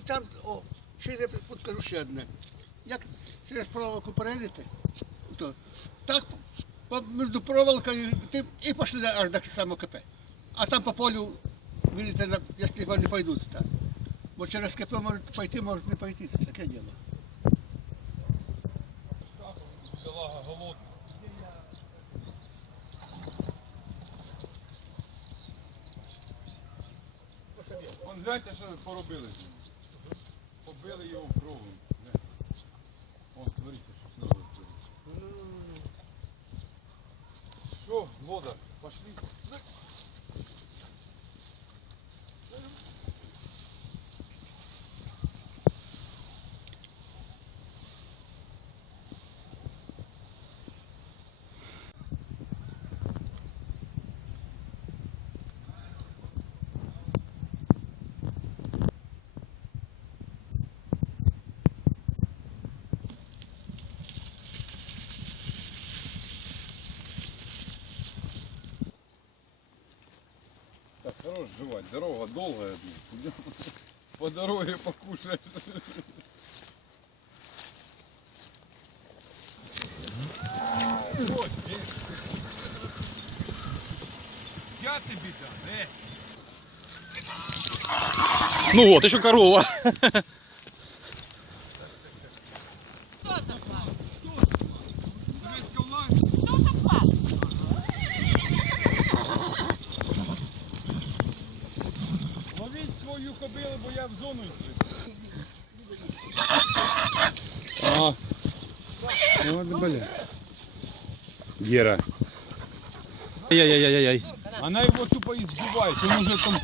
І там, о, ще я тут кажу ще одне. Як через проволоку перейдете, то так між проволокою ти, і пішли аж до самого КП. А там по полю, видите, якщо вони пойдуть так. Бо через КП можуть пойти, можуть не пойти. Це таке діло. Гляньте, що поробили. Побили його кровом. Жевать, дорога долгая. блин. По дороге покушаешь. Вот? Я тебе дам, э. Ну вот, еще корова. В зону. А. Вот, бля. Гера. Ай-яй-яй-яй-яй. Она его тупо избивает. Он уже там,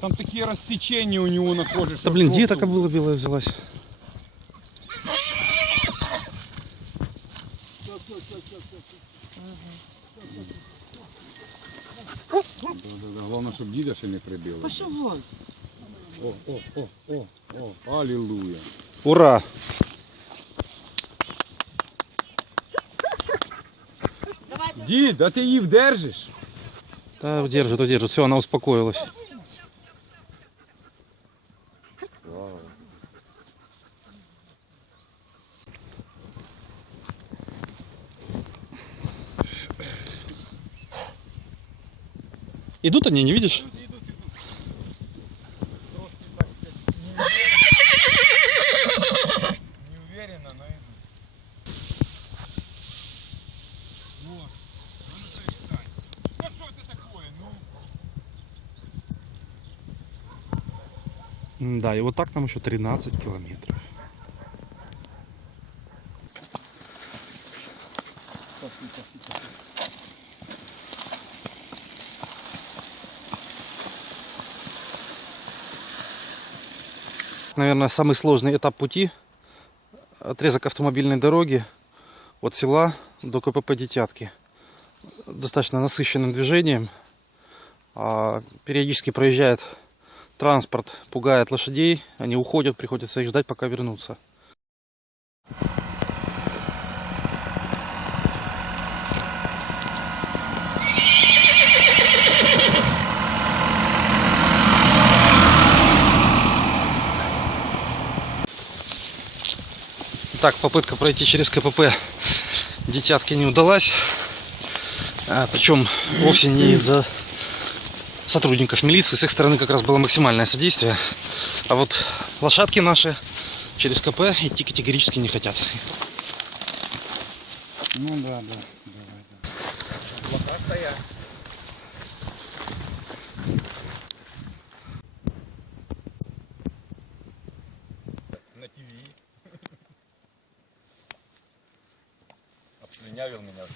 там такие рассечения у него на коже. Да блин, где эта кобыла белая взялась? Да-да-да, Главное, чтобы діда ще не прибило. Пошел вон О, о, о, о, о, аллилуйя. Ура! Дід, а ти її вдержиш? Да, удержит, удержит. Все, она успокоилась. Идут они, не видишь? Да, и вот так нам еще 13 километров. Наверное, самый сложный этап пути. Отрезок автомобильной дороги от села до КПП Детятки. Достаточно насыщенным движением. А, Периодически проезжает транспорт, пугает лошадей. Они уходят, приходится их ждать, пока вернутся. Так, попытка пройти через КПП Детятки не удалась. А, причем вовсе не из-за сотрудников милиции. С их стороны как раз было максимальное содействие. А вот лошадки наши через КП идти категорически не хотят. Ну да, да. Давай, да. На ТВ. Обслюнявил меня на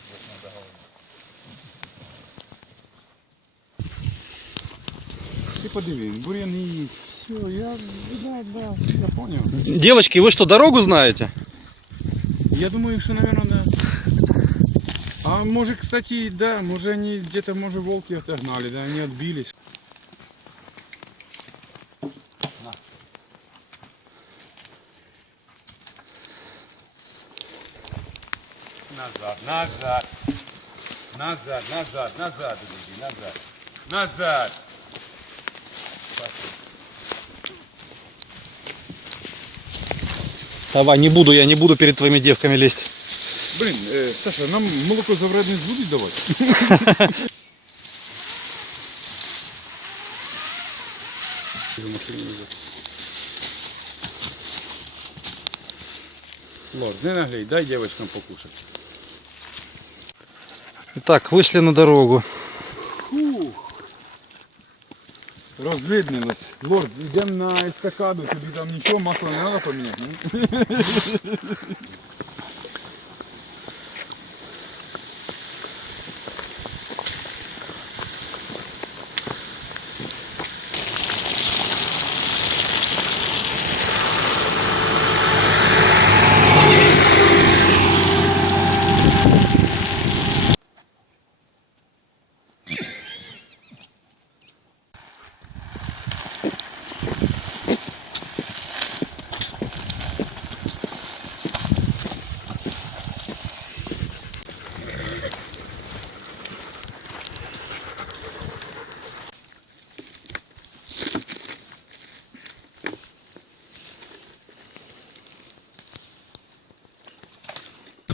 голову. Ты подиви, бур'ян не Все, я, да, да, я понял. Девочки, вы что, дорогу знаете? Я думаю, что, наверное, да. А может, кстати, да, может они где-то, может, волки отогнали, да, они отбились. Назад, назад. Назад, назад, назад, назад. Назад. Давай, не буду, я не буду перед твоими девками лезть. Блін, е, Саша, нам молоко за вредність будуть давати? Лорд, не наглей, дай девочкам покушать. Итак, вышли на дорогу. Розвиднилось. Лорд, йдемо на естакаду, тобі там нічого, масло не треба поміняти.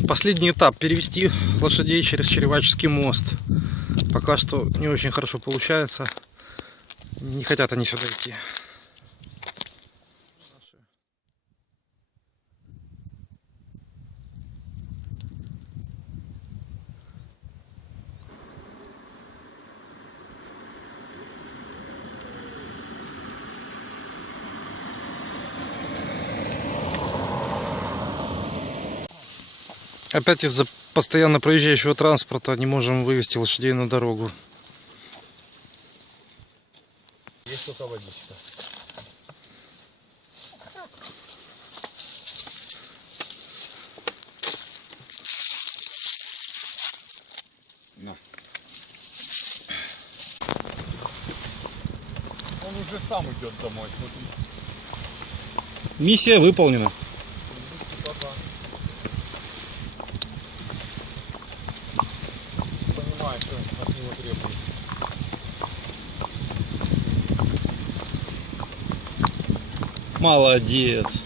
Последний этап перевести лошадей через Череваческий мост. Пока что не очень хорошо получается. Не хотят они сюда идти. Опять из-за постоянно проезжающего транспорта не можем вывести лошадей на дорогу. Есть только водичка. На. Он уже сам идет домой, смотри. Миссия выполнена. Понимает, что от него требует. Молодец.